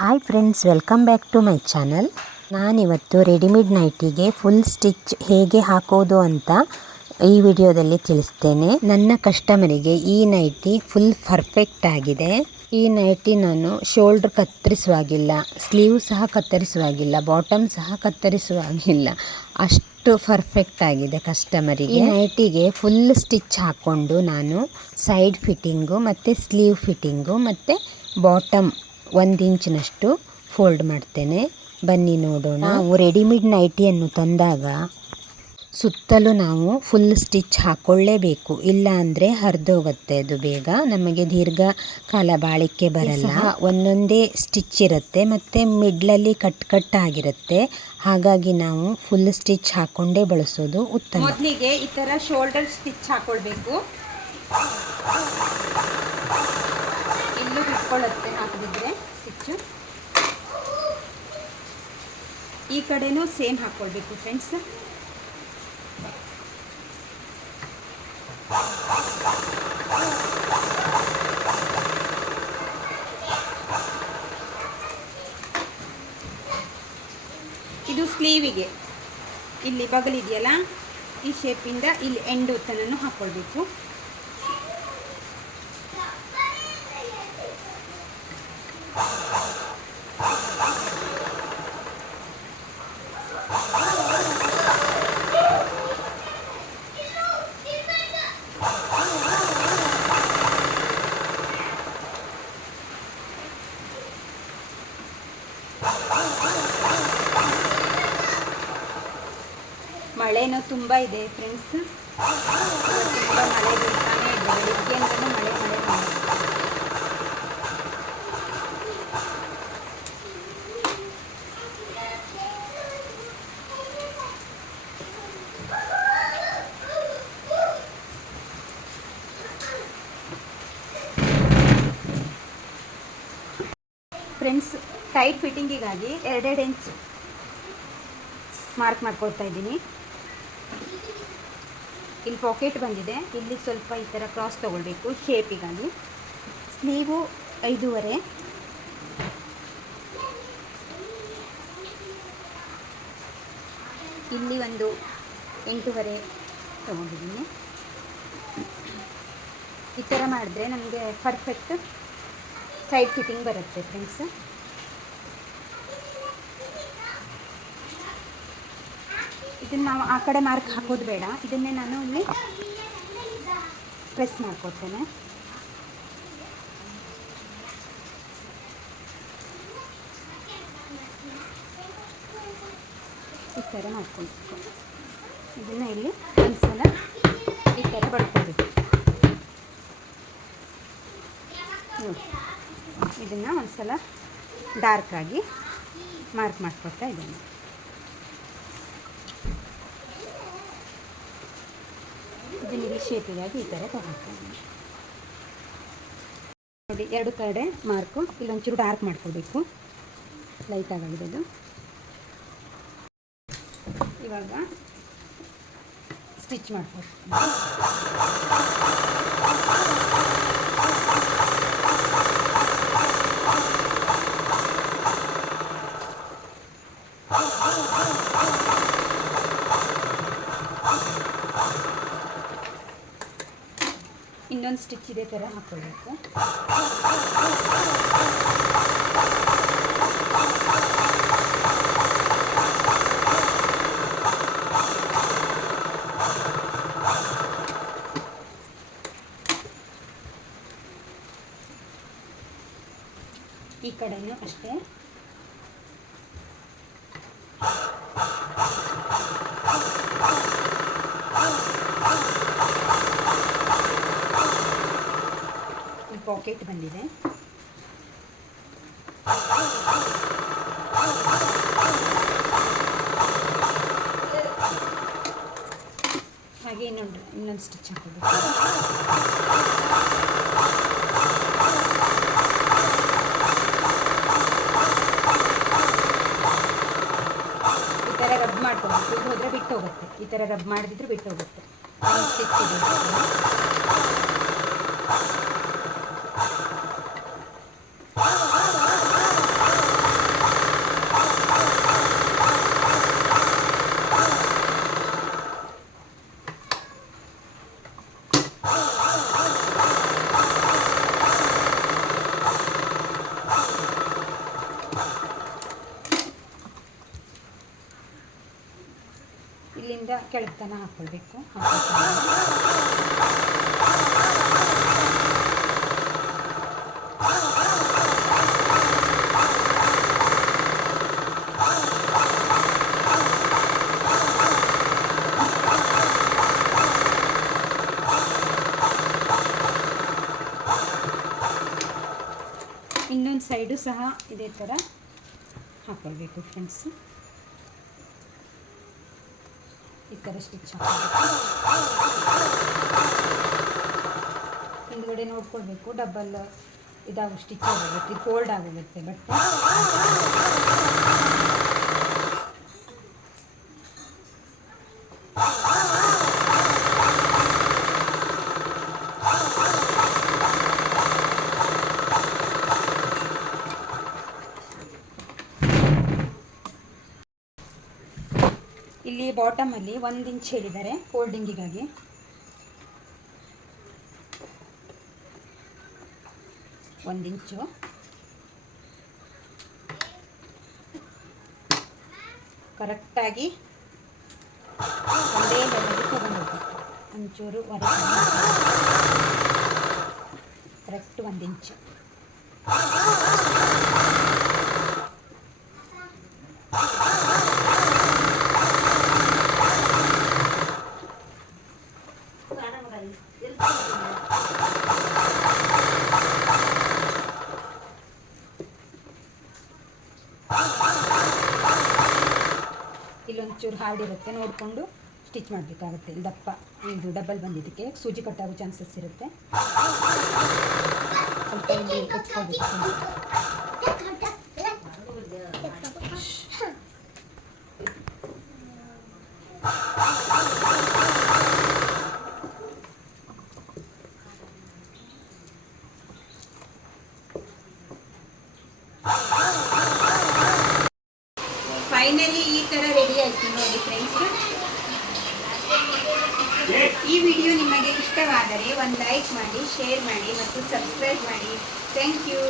Hi friends, welcome back to my channel. ನಾನಿವತ್ತು readymade ನೈಟಿಗೆ full stitch ಹೇಗೆ ಹಾಕೋದು ಅಂತ ಈ ವಿಡಿಯೋದಲ್ಲಿ ತಿಳಿಸ್ತೇನೆ. ನನ್ನ ಕಸ್ಟಮರಿಗೆ ಈ ನೈಟಿ ಫುಲ್ ಪರ್ಫೆಕ್ಟ್ ಆಗಿದೆ. ಈ ನೈಟಿ ನಾನು ಶೋಲ್ಡ್ರ್ ಕತ್ತರಿಸುವಾಗಿಲ್ಲ, ಸ್ಲೀವ್ ಸಹ ಕತ್ತರಿಸುವಾಗಿಲ್ಲ, ಬಾಟಮ್ ಸಹ ಕತ್ತರಿಸುವಾಗಿಲ್ಲ. ಅಷ್ಟು ಪರ್ಫೆಕ್ಟ್ ಆಗಿದೆ ಕಸ್ಟಮರಿಗೆ. ಈ ನೈಟಿಗೆ ಫುಲ್ ಸ್ಟಿಚ್ ಹಾಕ್ಕೊಂಡು ನಾನು ಸೈಡ್ ಫಿಟ್ಟಿಂಗು ಮತ್ತು ಸ್ಲೀವ್ ಫಿಟ್ಟಿಂಗು ಮತ್ತು ಬಾಟಮ್ ಒಂದು ಇಂಚಿನಷ್ಟು ಫೋಲ್ಡ್ ಮಾಡ್ತೇನೆ. ಬನ್ನಿ ನೋಡೋಣ. ನಾವು ರೆಡಿಮೇಡ್ ನೈಟಿಯನ್ನು ತಂದಾಗ ಸುತ್ತಲೂ ನಾವು ಫುಲ್ ಸ್ಟಿಚ್ ಹಾಕ್ಕೊಳ್ಳೇಬೇಕು ಇಲ್ಲ ಅಂದರೆ ಹರಿದೋಗುತ್ತೆ ಅದು ಬೇಗ. ನಮಗೆ ದೀರ್ಘಕಾಲ ಬಾಳಿಕೆ ಬರಲ್ಲ. ಒಂದೊಂದೇ ಸ್ಟಿಚ್ ಇರುತ್ತೆ ಮತ್ತು ಮಿಡ್ಲಲ್ಲಿ ಕಟ್ ಕಟ್ ಆಗಿರುತ್ತೆ. ಹಾಗಾಗಿ ನಾವು ಫುಲ್ ಸ್ಟಿಚ್ ಹಾಕೊಂಡೇ ಬಳಸೋದು ಉತ್ತಮ. ಮೊದಲಿಗೆ ಈ ಥರ ಶೋಲ್ಡರ್ ಸ್ಟಿಚ್ ಹಾಕೊಳ್ಬೇಕು. ಇಲ್ಲೂ ಬಿಟ್ಕೊಳ್ಳುತ್ತೆ ಹಾಕಿದ್ರೆ ಸ್ಟಿಚ್ಚು ಈ ಕಡೆನೂ ಸೇಮ್ ಹಾಕ್ಕೊಳ್ಬೇಕು ಫ್ರೆಂಡ್ಸ್ ಇದು ಸ್ಲೀವಿಗೆ ಇಲ್ಲಿ ಬಗಲಿದೆಯಲ್ಲ? ಈ ಶೇಪಿಂದ ಇಲ್ಲಿ ಎಂಡು ತನೂ ಹಾಕ್ಕೊಳ್ಬೇಕು ಮಳೆನೂ ತುಂಬ ಇದೆ ಫ್ರೆಂಡ್ಸ್ ತುಂಬ ಮಳೆ ಬೀಳ್ತಾನೆ ಇದೆ. ಅಂತಲೂ ಮಳೆ ಮಳೆ ಫ್ರೆಂಡ್ಸ್ ಟೈಟ್ ಫಿಟ್ಟಿಂಗಿಗಾಗಿ ಎರಡೆರಡು ಇಂಚ್ ಮಾರ್ಕ್ ಮಾಡ್ಕೊಳ್ತಾ ಇದ್ದೀನಿ. ಇಲ್ಲಿ ಪಾಕೆಟ್ ಬಂದಿದೆ. ಇಲ್ಲಿ ಸ್ವಲ್ಪ ಈ ಥರ ಕ್ರಾಸ್ ತೊಗೊಳ್ಬೇಕು ಶೇಪಿಗಾಗಿ ಸ್ಲೀವು ಐದೂವರೆ. ಇಲ್ಲಿ ಒಂದು ಎಂಟೂವರೆ ತೊಗೊಂಡಿದ್ದೀನಿ. ಈ ಥರ ಮಾಡಿದ್ರೆ ನಮಗೆ ಪರ್ಫೆಕ್ಟ್ ಸೈಡ್ ಫಿಟ್ಟಿಂಗ್ ಬರುತ್ತೆ ಫ್ರೆಂಡ್ಸ್ ಇದನ್ನು ನಾವು ಆ ಕಡೆ ಮಾರ್ಕ್ ಹಾಕೋದು ಬೇಡ. ಇದನ್ನೇ ನಾನು ಇಲ್ಲಿ ಪ್ರೆಸ್ ಮಾಡ್ಕೊಡ್ತೇನೆ. ಈ ಥರ ಮಾಡ್ಕೊಳ್ಬೇಕು ಇದನ್ನು ಇಲ್ಲಿ ಒಂದ್ಸಲ ಈ ಥರ ಬಡ್ಕೊಳ್ಬೇಕು ನೋಡಿ, ಇದನ್ನು ಒಂದ್ಸಲ ಡಾರ್ಕಾಗಿ ಮಾರ್ಕ್ ಮಾಡ್ಕೊಡ್ತಾ ಇದ್ದೇನೆ ಇದನ್ನ ಇಲ್ಲಿ ಶೇಪಿಗಾಗಿ ಈ ಥರ ತಗೊಳ್ತೀನಿ ನೋಡಿ, ಎರಡು ಕಡೆ ಮಾರ್ಕು ಇಲ್ಲೊಂಚೂರು ಡಾರ್ಕ್ ಮಾಡ್ಕೋಬೇಕು. ಲೈಟ್ ಆಗಿದೆ ಇವಾಗ ಸ್ಟಿಚ್ ಮಾಡ್ಕೊಳ್ತೀನಿ ಇನ್ನೊಂದು ಸ್ಟಿಚ್ ಇದೆ ಥರ ಹಾಕ್ಕೊಳ್ಬೇಕು. ಈ ಕಡೆಯೂ ಅಷ್ಟೇ. ಈ ಪಾಕೆಟ್ ಬಂದಿದೆ. ಹಾಗೆ ಇನ್ನೊಂದು ಇನ್ನೊಂದು ಸ್ಟಿಚ್ ರಬ್ ಮಾಡ್ಕೊಬೇಕು. ಇದು ಹೋದರೆ ಬಿಟ್ಟು ಹೋಗುತ್ತೆ ಈ ಥರ ರಬ್ ಮಾಡಿದ್ರೆ ಬಿಟ್ಟು ಹೋಗುತ್ತೆ ಮೇಲಿಂದ ಕೆಳಗೆ ತನಕ ಹಾಕ್ಕೊಳ್ಬೇಕು. ಇನ್ನೊಂದು ಸೈಡು ಸಹ ಇದೇ ಥರ ಹಾಕ್ಕೊಳ್ಬೇಕು ಫ್ರೆಂಡ್ಸ್ ಈ ಥರ ಸ್ಟಿಚ್ ಹಿಂದ್ಗಡೆ ನೋಡ್ಕೊಳ್ಬೇಕು ಡಬಲ್ ಇದಾಗ ಸ್ಟಿಚ್ ಆಗೋಗುತ್ತೆ ಫೋಲ್ಡ್ ಆಗೋಗುತ್ತೆ ಬಟ್ಟೆ ಇಲ್ಲಿ ಬಾಟಮಲ್ಲಿ ಒಂದು ಇಂಚ್ ಹೇಳಿದ್ದಾರೆ ಫೋಲ್ಡಿಂಗಿಗಾಗಿ ಒಂದು ಇಂಚು ಕರೆಕ್ಟಾಗಿ ಒಂದೇ ತಗೊಂಡೋಗ್ಬೇಕು ಒಂಚೂರು ಕರೆಕ್ಟ್ ಒಂದು ಇಂಚು ಇಲ್ಲೊಂಚೂರು ಹಾರ್ಡ್ ಇರುತ್ತೆ ನೋಡಿಕೊಂಡು ಸ್ಟಿಚ್ ಮಾಡಬೇಕಾಗುತ್ತೆ. ಇಲ್ಲಿ ದಪ್ಪ, ಇದು ಡಬಲ್ ಬಂದಿದ್ದಕ್ಕೆ. ಸೂಜಿ ಕಟ್ಟಾಗೋ ಚಾನ್ಸಸ್ ಇರುತ್ತೆ. ಇಲ್ಲಿ ಫೈನಲಿ ಈ ಥರ ರೆಡಿ ಆಯ್ತು ನೋಡಿ ಫ್ರೆಂಡ್ಸ್ ಈ ವಿಡಿಯೋ ನಿಮಗೆ ಇಷ್ಟವಾದರೆ ಒಂದು ಲೈಕ್ ಮಾಡಿ ಶೇರ್ ಮಾಡಿ ಮತ್ತು ಸಬ್ಸ್ಕ್ರೈಬ್ ಮಾಡಿ. Thank you